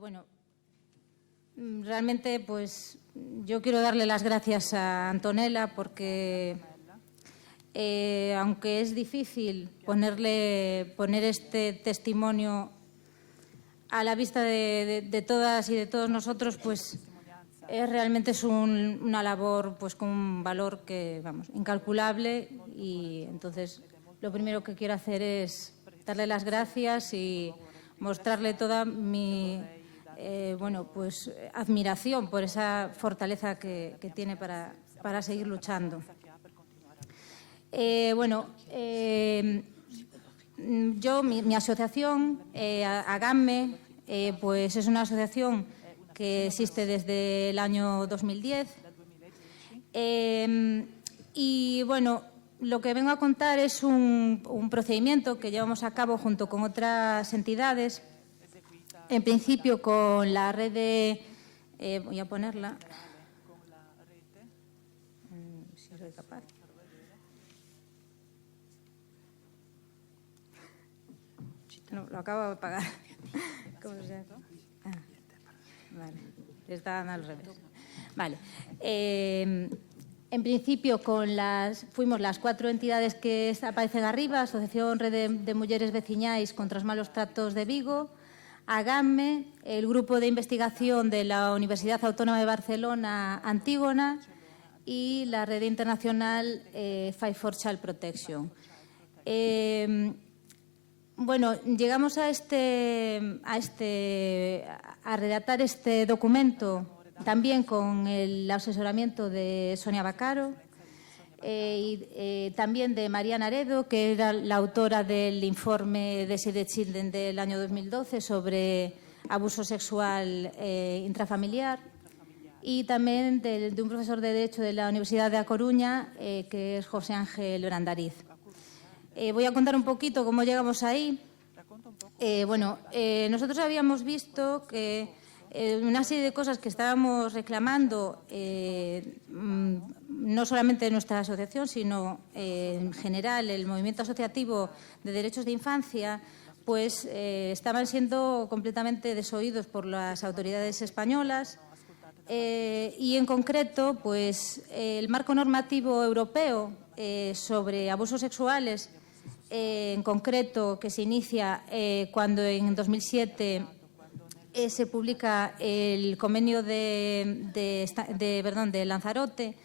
Bueno, realmente pues yo quiero darle las gracias a Antonella porque aunque es difícil poner este testimonio a la vista de todas y de todos nosotros, pues realmente es una labor pues con un valor que, vamos, incalculable, y entonces lo primero que quiero hacer es darle las gracias y mostrarle toda mi pues admiración por esa fortaleza que tiene para seguir luchando. Mi asociación, AGAMME, pues es una asociación que existe desde el año 2010. Y bueno, lo que vengo a contar es un procedimiento que llevamos a cabo junto con otras entidades, en principio con la red de... voy a ponerla. Si soy capaz. No, lo acabo de apagar. ¿Cómo se llama? Vale, están al revés. Vale. En principio, fuimos las 4 entidades que aparecen arriba: Asociación Red de Mulleres Veciñais contra os Malos Tratos de Vigo, AGAMME, el Grupo de Investigación de la Universidad Autónoma de Barcelona, Antígona, y la Red Internacional Fight for Child Protection. Llegamos a redactar este documento también con el asesoramiento de Sonia Baccaro y también de María Naredo, que era la autora del informe de Save the Children del año 2012 sobre abuso sexual intrafamiliar, y también de un profesor de Derecho de la Universidad de A Coruña, que es José Ángel Brandariz. Voy a contar un poquito cómo llegamos ahí. Nosotros habíamos visto que una serie de cosas que estábamos reclamando, no solamente de nuestra asociación, sino en general el movimiento asociativo de derechos de infancia, pues estaban siendo completamente desoídos por las autoridades españolas, y en concreto, pues el marco normativo europeo sobre abusos sexuales, en concreto, que se inicia cuando en 2007 se publica el convenio de Lanzarote,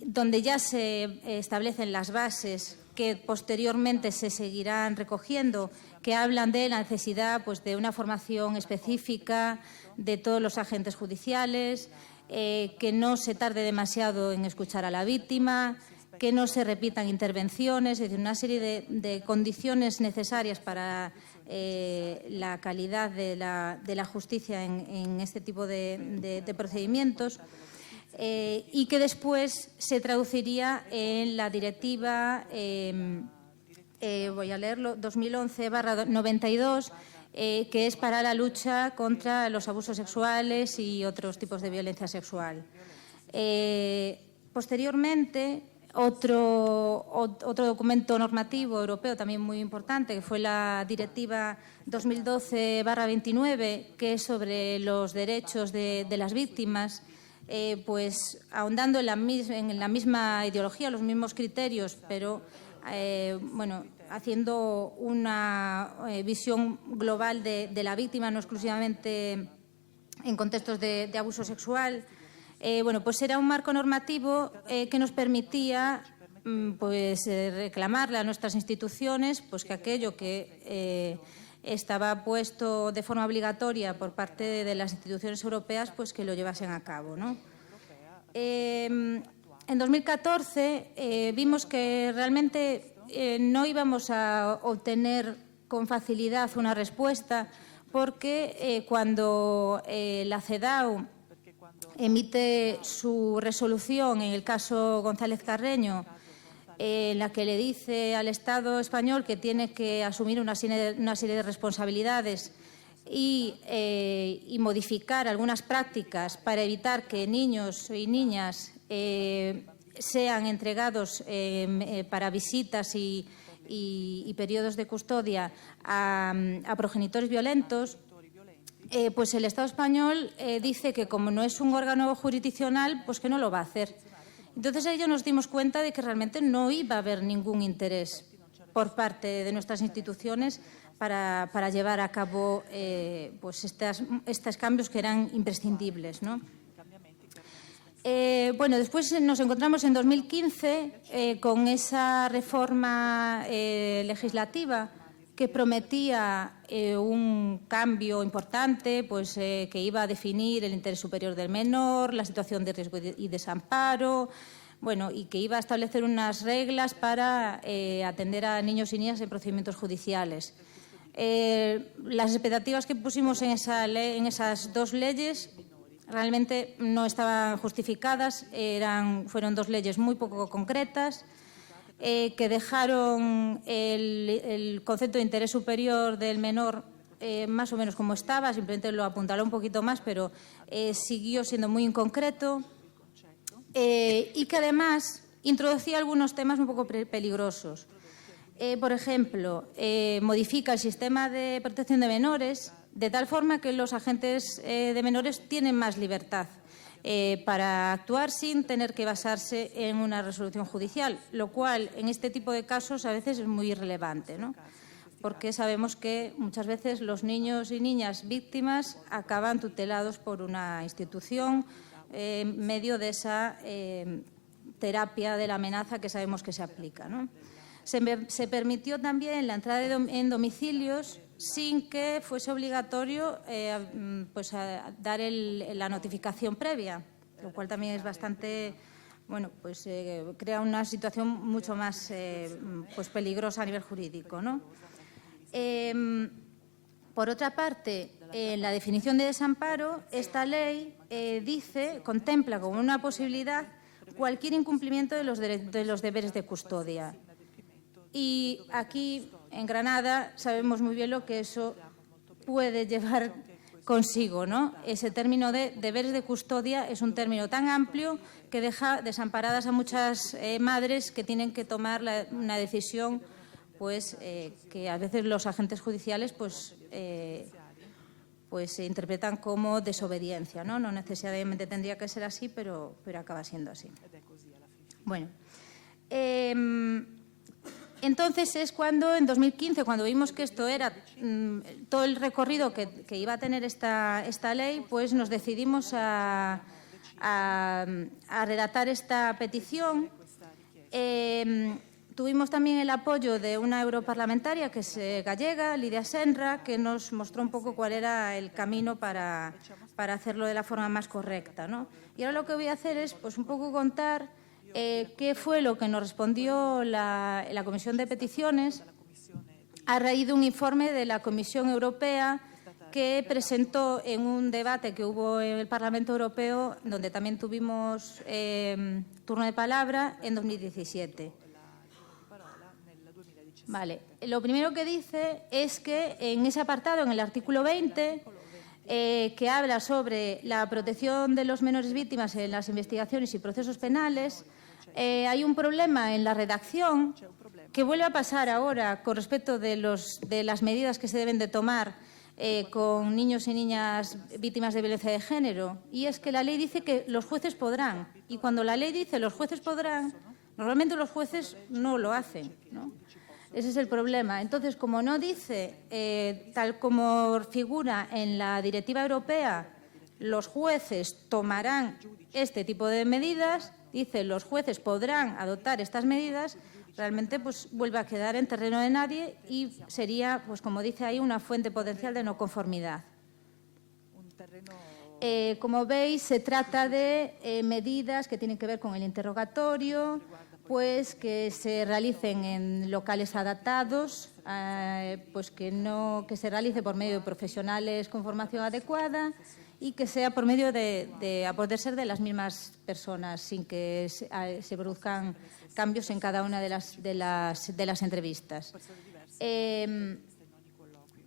donde ya se establecen las bases que posteriormente se seguirán recogiendo, que hablan de la necesidad pues, de una formación específica de todos los agentes judiciales, que no se tarde demasiado en escuchar a la víctima, que no se repitan intervenciones, es decir, una serie de condiciones necesarias para la calidad de la justicia en este tipo de procedimientos, y que después se traduciría en la directiva, voy a leerlo, 2011/92, que es para la lucha contra los abusos sexuales y otros tipos de violencia sexual. Posteriormente, otro documento normativo europeo también muy importante, que fue la Directiva 2012/29, que es sobre los derechos de las víctimas, pues ahondando en la misma ideología, los mismos criterios, pero haciendo una visión global de la víctima, no exclusivamente en contextos de abuso sexual. Pues era un marco normativo que nos permitía reclamarle a nuestras instituciones pues que aquello que estaba puesto de forma obligatoria por parte de las instituciones europeas, pues que lo llevasen a cabo, ¿no? En 2014 vimos que realmente no íbamos a obtener con facilidad una respuesta, porque cuando la CEDAW emite su resolución en el caso González Carreño, en la que le dice al Estado español que tiene que asumir una serie de responsabilidades y modificar algunas prácticas para evitar que niños y niñas sean entregados para visitas y periodos de custodia a progenitores violentos, pues el Estado español dice que como no es un órgano jurisdiccional, pues que no lo va a hacer. Entonces ahí ya nos dimos cuenta de que realmente no iba a haber ningún interés por parte de nuestras instituciones para llevar a cabo pues estos cambios que eran imprescindibles, ¿no? Bueno, después nos encontramos en 2015 con esa reforma legislativa que prometía un cambio importante, pues que iba a definir el interés superior del menor, la situación de riesgo y desamparo, bueno, y que iba a establecer unas reglas para atender a niños y niñas en procedimientos judiciales. Las expectativas que pusimos en esas dos leyes realmente no estaban justificadas, fueron dos leyes muy poco concretas, que dejaron el concepto de interés superior del menor más o menos como estaba, simplemente lo apuntaló un poquito más, pero siguió siendo muy inconcreto y que además introducía algunos temas un poco peligrosos. Por ejemplo, modifica el sistema de protección de menores de tal forma que los agentes de menores tienen más libertad para actuar sin tener que basarse en una resolución judicial, lo cual en este tipo de casos a veces es muy irrelevante, ¿no? Porque sabemos que muchas veces los niños y niñas víctimas acaban tutelados por una institución en medio de esa terapia de la amenaza que sabemos que se aplica, ¿no? Se permitió también la entrada en domicilios sin que fuese obligatorio pues a dar la notificación previa, lo cual también es bastante, bueno, pues crea una situación mucho más pues peligrosa a nivel jurídico, ¿no? Por otra parte, en la definición de desamparo, esta ley contempla como una posibilidad cualquier incumplimiento de los deberes de custodia. Y aquí, en Granada, sabemos muy bien lo que eso puede llevar consigo, ¿no? Ese término de deberes de custodia es un término tan amplio que deja desamparadas a muchas madres que tienen que tomar una decisión pues, que a veces los agentes judiciales pues se interpretan como desobediencia, ¿no? No necesariamente tendría que ser así, pero acaba siendo así. Bueno, entonces es cuando, en 2015, cuando vimos que esto era todo el recorrido que iba a tener esta ley, pues nos decidimos a redactar esta petición. Tuvimos también el apoyo de una europarlamentaria que es gallega, Lidia Senra, que nos mostró un poco cuál era el camino para hacerlo de la forma más correcta, ¿no? Y ahora lo que voy a hacer es pues, un poco contar qué fue lo que nos respondió la Comisión de Peticiones a raíz de un informe de la Comisión Europea que presentó en un debate que hubo en el Parlamento Europeo, donde también tuvimos turno de palabra en 2017. Vale. Lo primero que dice es que en ese apartado, en el artículo 20, que habla sobre la protección de los menores víctimas en las investigaciones y procesos penales, hay un problema en la redacción que vuelve a pasar ahora con respecto de las medidas que se deben de tomar con niños y niñas víctimas de violencia de género, y es que la ley dice que los jueces podrán, y cuando la ley dice los jueces podrán, normalmente los jueces no lo hacen, ¿no? Ese es el problema. Entonces, como no dice, tal como figura en la directiva europea, los jueces tomarán este tipo de medidas, dice los jueces podrán adoptar estas medidas, realmente pues vuelve a quedar en terreno de nadie y sería, pues como dice ahí, una fuente potencial de no conformidad. Como veis, se trata de medidas que tienen que ver con el interrogatorio, pues que se realicen en locales adaptados, pues que se realice por medio de profesionales con formación adecuada y que sea por medio a poder ser de las mismas personas, sin que se produzcan cambios en cada una de las entrevistas.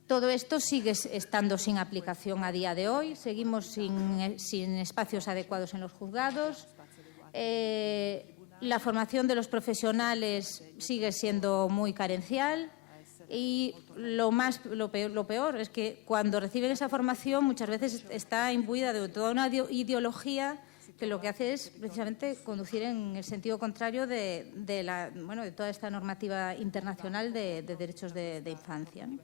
Todo esto sigue estando sin aplicación a día de hoy, seguimos sin espacios adecuados en los juzgados. La formación de los profesionales sigue siendo muy carencial. Y lo peor es que cuando reciben esa formación muchas veces está imbuida de toda una ideología que lo que hace es precisamente conducir en el sentido contrario de toda esta normativa internacional de derechos de infancia, ¿no?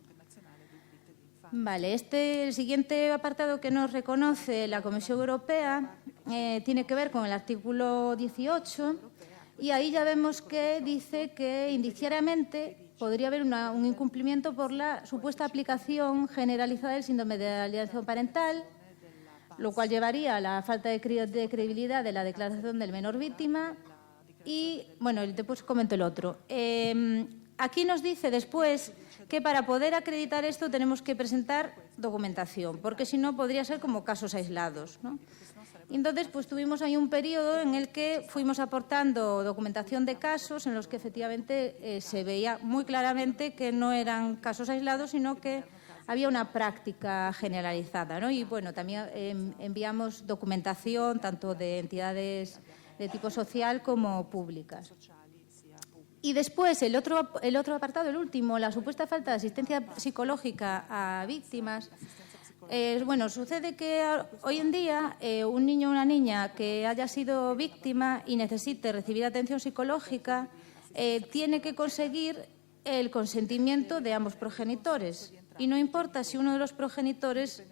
Vale, el siguiente apartado que nos reconoce la Comisión Europea tiene que ver con el artículo 18 y ahí ya vemos que dice que indiciariamente podría haber un incumplimiento por la supuesta aplicación generalizada del síndrome de alienación parental, lo cual llevaría a la falta de credibilidad de la declaración del menor víctima y, bueno, después comento el otro. Aquí nos dice después que para poder acreditar esto tenemos que presentar documentación, porque si no podría ser como casos aislados, ¿no? Entonces, pues tuvimos ahí un periodo en el que fuimos aportando documentación de casos en los que efectivamente se veía muy claramente que no eran casos aislados, sino que había una práctica generalizada, ¿no? Y, bueno, también enviamos documentación tanto de entidades de tipo social como públicas. Y después, el otro apartado, el último, la supuesta falta de asistencia psicológica a víctimas. Bueno, sucede que hoy en día un niño o una niña que haya sido víctima y necesite recibir atención psicológica tiene que conseguir el consentimiento de ambos progenitores. Y no importa si uno de los progenitores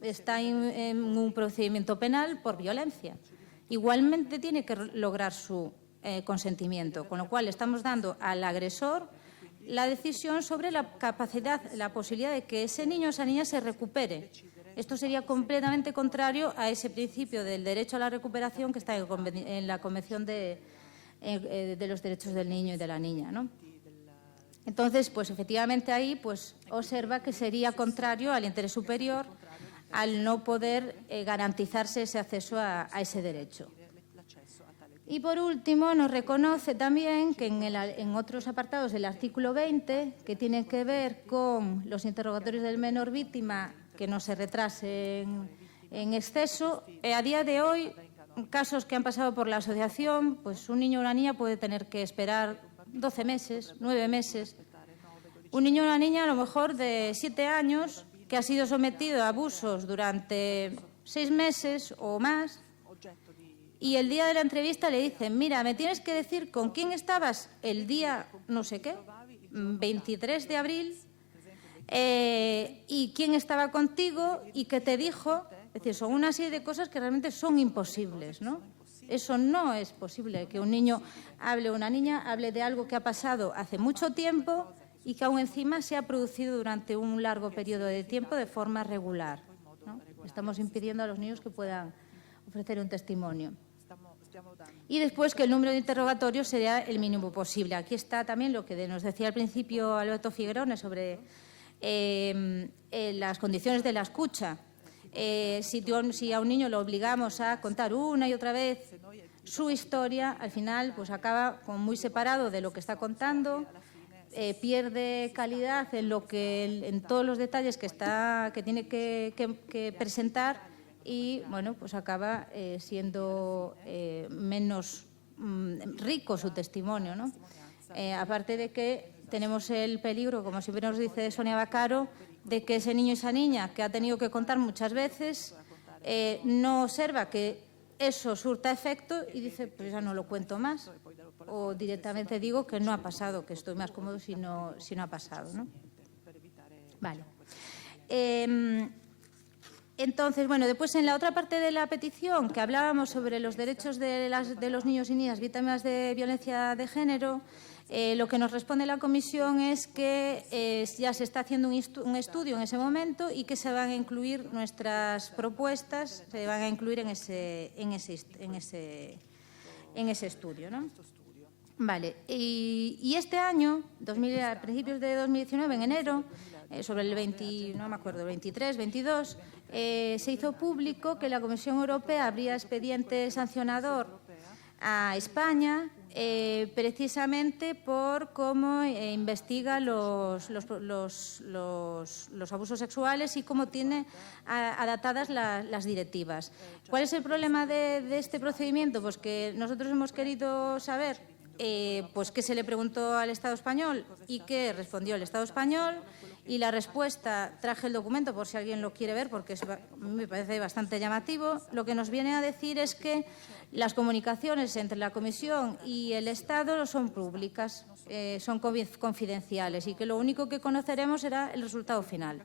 está en un procedimiento penal por violencia. Igualmente tiene que lograr su consentimiento, con lo cual estamos dando al agresor la decisión sobre la capacidad, la posibilidad de que ese niño o esa niña se recupere. Esto sería completamente contrario a ese principio del derecho a la recuperación que está en la Convención de los Derechos del Niño y de la Niña, ¿no? Entonces, pues efectivamente ahí pues observa que sería contrario al interés superior al no poder garantizarse ese acceso a ese derecho. Y, por último, nos reconoce también que en otros apartados del artículo 20, que tienen que ver con los interrogatorios del menor víctima, que no se retrasen en exceso. A día de hoy, casos que han pasado por la asociación, pues un niño o una niña puede tener que esperar 12 meses, 9 meses. Un niño o una niña, a lo mejor de 7 años, que ha sido sometido a abusos durante 6 meses o más, y el día de la entrevista le dicen, mira, me tienes que decir con quién estabas el día no sé qué, 23 de abril, y quién estaba contigo y qué te dijo. Es decir, son una serie de cosas que realmente son imposibles, ¿no? Eso no es posible, que un niño hable o una niña hable de algo que ha pasado hace mucho tiempo y que aún encima se ha producido durante un largo periodo de tiempo de forma regular, ¿no? Estamos impidiendo a los niños que puedan ofrecer un testimonio. Y después que el número de interrogatorios sea el mínimo posible. Aquí está también lo que nos decía al principio Alberto Figuerone sobre las condiciones de la escucha. Si a un niño lo obligamos a contar una y otra vez su historia, al final pues acaba muy separado de lo que está contando, pierde calidad en todos los detalles que tiene que presentar. Y, bueno, pues acaba siendo menos rico su testimonio, ¿no? Aparte de que tenemos el peligro, como siempre nos dice Sonia Vaccaro, de que ese niño y esa niña que ha tenido que contar muchas veces no observa que eso surta efecto y dice, pues ya no lo cuento más. O directamente digo que no ha pasado, que estoy más cómodo si no ha pasado, ¿no? Vale. Entonces, bueno, después en la otra parte de la petición que hablábamos sobre los derechos de los niños y niñas víctimas de violencia de género, lo que nos responde la Comisión es que ya se está haciendo un estudio en ese momento y que se van a incluir nuestras propuestas, se van a incluir en ese estudio, ¿no? Vale. Y este año, a principios de 2019, en enero, sobre el 23, 22, se hizo público que la Comisión Europea abría expediente sancionador a España precisamente por cómo investiga los abusos sexuales y cómo tiene adaptadas las directivas. ¿Cuál es el problema de este procedimiento? Pues que nosotros hemos querido saber pues qué se le preguntó al Estado español y qué respondió el Estado español. Y la respuesta, traje el documento por si alguien lo quiere ver, porque me parece bastante llamativo. Lo que nos viene a decir es que las comunicaciones entre la Comisión y el Estado no son públicas, son confidenciales, y que lo único que conoceremos será el resultado final.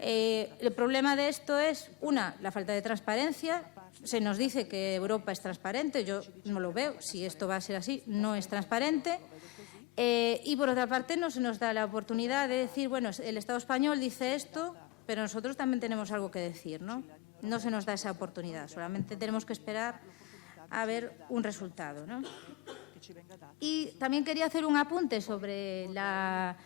El problema de esto es, la falta de transparencia. Se nos dice que Europa es transparente, yo no lo veo. Si esto va a ser así, no es transparente. Y, por otra parte, no se nos da la oportunidad de decir, bueno, el Estado español dice esto, pero nosotros también tenemos algo que decir, ¿no? No se nos da esa oportunidad, solamente tenemos que esperar a ver un resultado, ¿no? Y también quería hacer un apunte sobre la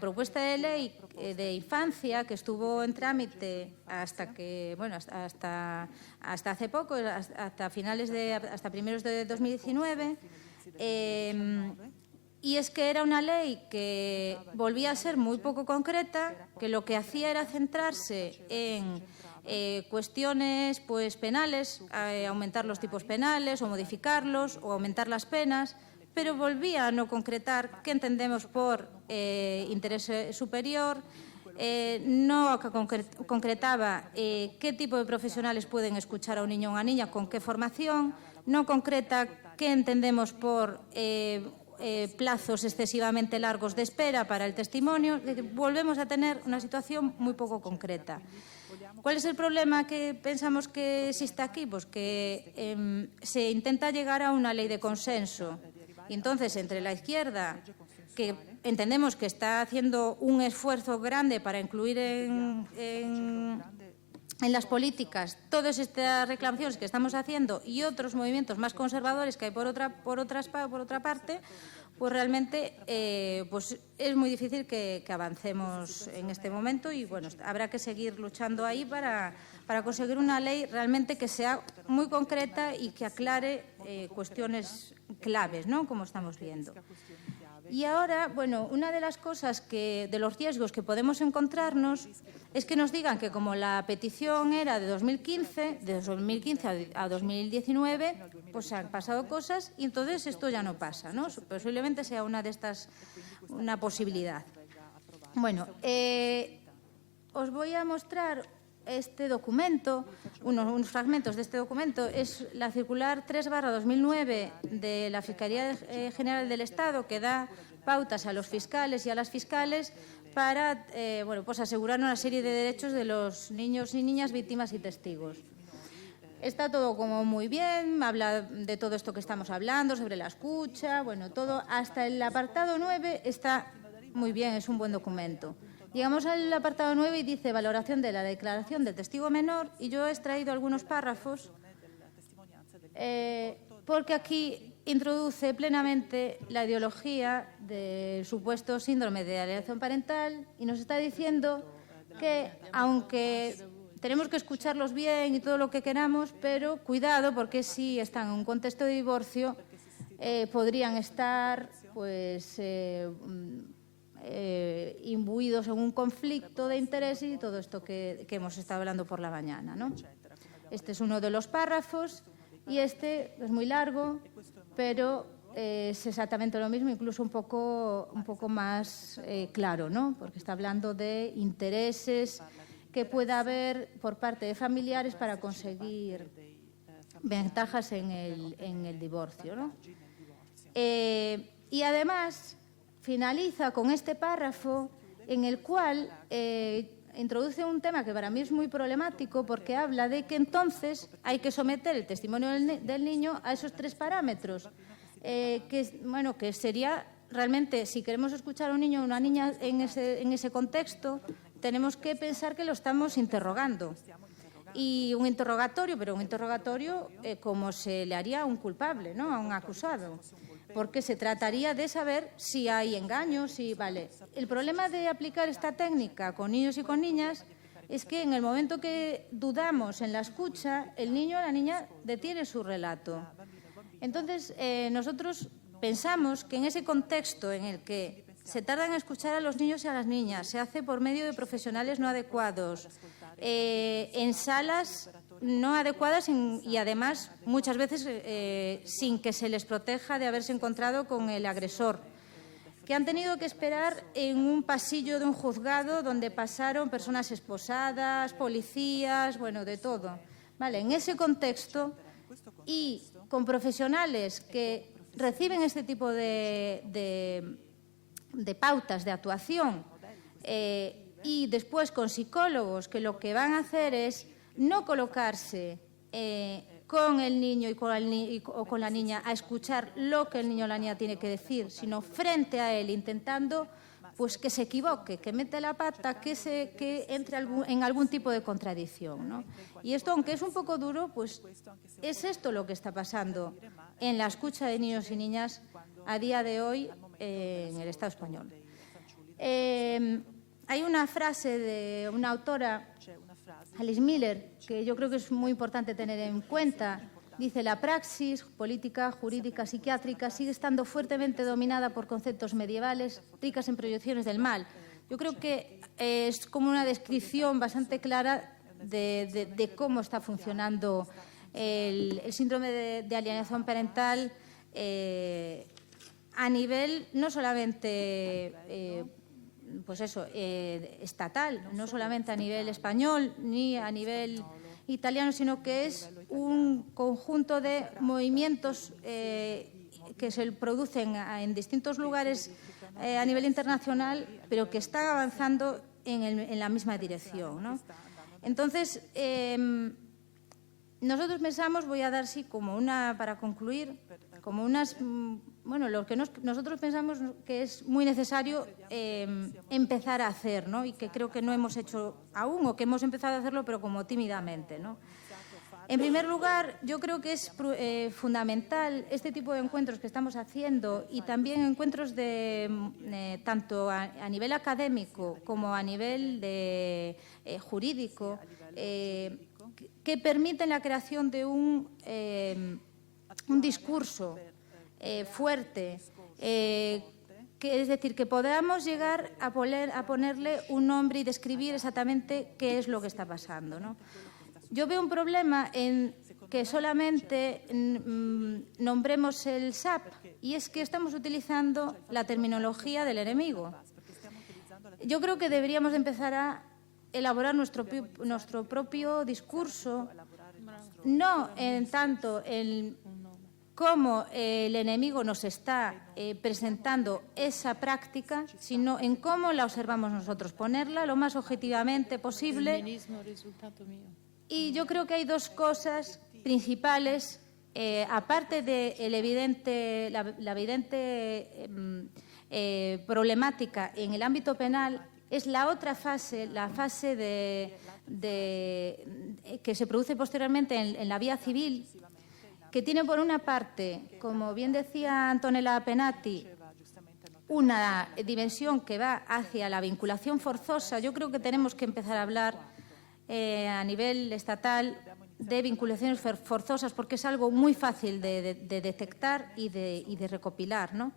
propuesta de ley de infancia, que estuvo en trámite hasta hace poco, hasta primeros de 2019. Y es que era una ley que volvía a ser muy poco concreta, que lo que hacía era centrarse en cuestiones pues penales, aumentar los tipos penales o modificarlos o aumentar las penas, pero volvía a no concretar qué entendemos por interés superior, no concretaba qué tipo de profesionales pueden escuchar a un niño o una niña, con qué formación, no concreta qué entendemos por plazos excesivamente largos de espera para el testimonio. Volvemos a tener una situación muy poco concreta. ¿Cuál es el problema que pensamos que existe aquí? Pues que se intenta llegar a una ley de consenso. Y entonces, entre la izquierda, que entendemos que está haciendo un esfuerzo grande para incluir en las políticas todas estas reclamaciones que estamos haciendo, y otros movimientos más conservadores que hay por otra parte, pues realmente pues es muy difícil que avancemos en este momento, y bueno, habrá que seguir luchando ahí para conseguir una ley realmente que sea muy concreta y que aclare cuestiones claves, ¿no?, como estamos viendo. Y ahora, bueno, una de las cosas de los riesgos que podemos encontrarnos es que nos digan que, como la petición era de 2015 a 2019, pues han pasado cosas y entonces esto ya no pasa, ¿no? Posiblemente sea una posibilidad. Bueno, os voy a mostrar este documento, unos fragmentos de este documento. Es la circular 3/2009 de la Fiscalía General del Estado, que da pautas a los fiscales y a las fiscales para pues asegurar una serie de derechos de los niños y niñas víctimas y testigos. Está todo como muy bien, habla de todo esto que estamos hablando, sobre la escucha, bueno, todo, hasta el apartado 9 está muy bien, es un buen documento. Llegamos al apartado 9 y dice valoración de la declaración del testigo menor, y yo he extraído algunos párrafos porque aquí introduce plenamente la ideología del supuesto síndrome de alienación parental, y nos está diciendo que, aunque tenemos que escucharlos bien y todo lo que queramos, pero cuidado, porque si están en un contexto de divorcio podrían estar pues imbuidos en un conflicto de interés y todo esto que hemos estado hablando por la mañana, ¿no? Este es uno de los párrafos, y este es muy largo, pero es exactamente lo mismo, incluso un poco más claro, ¿no? Porque está hablando de intereses que pueda haber por parte de familiares para conseguir ventajas en el divorcio, ¿no? Y además finaliza con este párrafo en el cual introduce un tema que para mí es muy problemático, porque habla de que entonces hay que someter el testimonio del niño a esos 3 parámetros, que sería realmente, si queremos escuchar a un niño o una niña en ese contexto, tenemos que pensar que lo estamos interrogando. Y un interrogatorio, como se le haría a un culpable, ¿no?, a un acusado, porque se trataría de saber si hay engaños, vale. El problema de aplicar esta técnica con niños y con niñas es que en el momento que dudamos en la escucha, el niño o la niña detiene su relato. Entonces, nosotros pensamos que en ese contexto en el que se tarda en escuchar a los niños y a las niñas, se hace por medio de profesionales no adecuados, en salas no adecuadas y además muchas veces sin que se les proteja de haberse encontrado con el agresor, que han tenido que esperar en un pasillo de un juzgado donde pasaron personas esposadas, policías, bueno, de todo. Vale, en ese contexto y con profesionales que reciben este tipo de pautas de actuación y después con psicólogos que lo que van a hacer es no colocarse con el niño o con la niña a escuchar lo que el niño o la niña tiene que decir, sino frente a él, intentando pues que se equivoque, que mete la pata, que entre en algún tipo de contradicción, ¿no? Y esto, aunque es un poco duro, pues es esto lo que está pasando en la escucha de niños y niñas a día de hoy en el Estado español. Hay una frase de una autora, Alice Miller, que yo creo que es muy importante tener en cuenta. Dice: la praxis política, jurídica, psiquiátrica sigue estando fuertemente dominada por conceptos medievales, ricas en proyecciones del mal. Yo creo que es como una descripción bastante clara de cómo está funcionando el síndrome de alienación parental a nivel no solamente estatal, no solamente a nivel español ni a nivel italiano, sino que es un conjunto de movimientos que se producen en distintos lugares a nivel internacional, pero que están avanzando en la misma dirección, ¿no? Entonces, nosotros pensamos, voy a dar sí como una, para concluir, como unas, bueno, lo que nosotros pensamos que es muy necesario empezar a hacer, ¿no? Y que creo que no hemos hecho aún, o que hemos empezado a hacerlo, pero como tímidamente, ¿no? En primer lugar, yo creo que es fundamental este tipo de encuentros que estamos haciendo y también encuentros tanto a nivel académico como a nivel jurídico, que permiten la creación de un discurso fuerte, que es decir, que podamos llegar a ponerle un nombre y describir exactamente qué es lo que está pasando, ¿no? Yo veo un problema en que solamente nombremos el SAP, y es que estamos utilizando la terminología del enemigo. Yo creo que deberíamos empezar a elaborar nuestro propio discurso, no en tanto en cómo el enemigo nos está presentando esa práctica, sino en cómo la observamos nosotros, ponerla lo más objetivamente posible. Y yo creo que hay dos cosas principales, aparte de la evidente problemática en el ámbito penal, es la otra fase, la fase que se produce posteriormente en la vía civil, que tiene por una parte, como bien decía Antonella Penati, una dimensión que va hacia la vinculación forzosa. Yo creo que tenemos que empezar a hablar a nivel estatal de vinculaciones forzosas, porque es algo muy fácil de detectar y de recopilar, ¿no?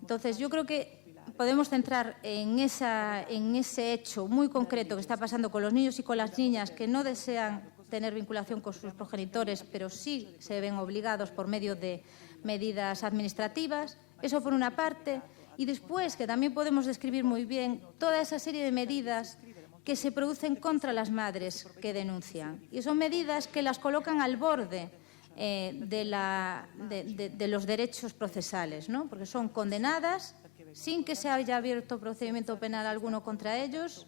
Entonces, yo creo que podemos centrar en ese hecho muy concreto que está pasando con los niños y con las niñas que no desean tener vinculación con sus progenitores, pero sí se ven obligados por medio de medidas administrativas. Eso por una parte. Y después, que también podemos describir muy bien toda esa serie de medidas que se producen contra las madres que denuncian. Y son medidas que las colocan al borde de los derechos procesales, ¿no? Porque son condenadas sin que se haya abierto procedimiento penal alguno contra ellos,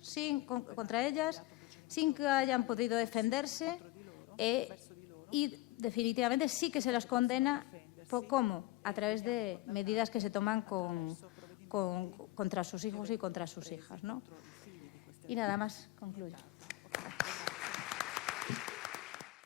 contra ellas, sin que hayan podido defenderse y definitivamente sí que se las condena. ¿Cómo? A través de medidas que se toman contra sus hijos y contra sus hijas, ¿no? Y nada más, concluyo.